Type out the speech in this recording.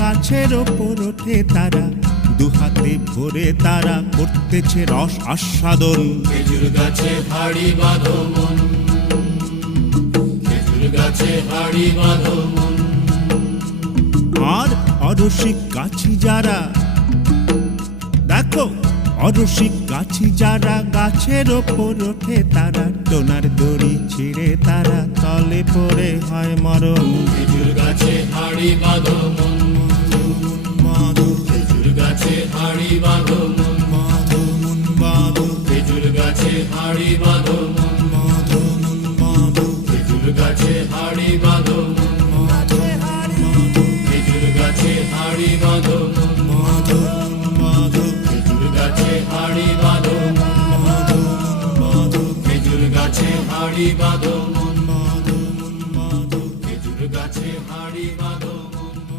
গাছের ওপর ওঠে তারা, দুহাতে ভরে তারা করতেছে রস আস্বাদন। খেজুর গাছে হাড়ি বাঁধো মন, খেজুর গাছে হাড়ি বাঁধো মন। আর অরসিক গাছি যারা, দেখো অরসিক গাছি যারা, গাছের ওপর ওঠে তারা, টোনার দড়ি ছিঁড়ে তারা তলে পড়ে হয় মরণ। খেজুর গাছে হাড়ি বাঁধো মন, খেজুর গাছে হাড়ি বাঁধো মন, খেজুর গাছে হাড়ি বাঁধো মন, খেজুর গাছে হাড়ি বাঁধো মন, খেজুর গাছে হাড়ি বাঁধো মন, খেজুর গাছে হাড়ি বাঁধো, খেজুর গাছে হাড়ি বাঁধো।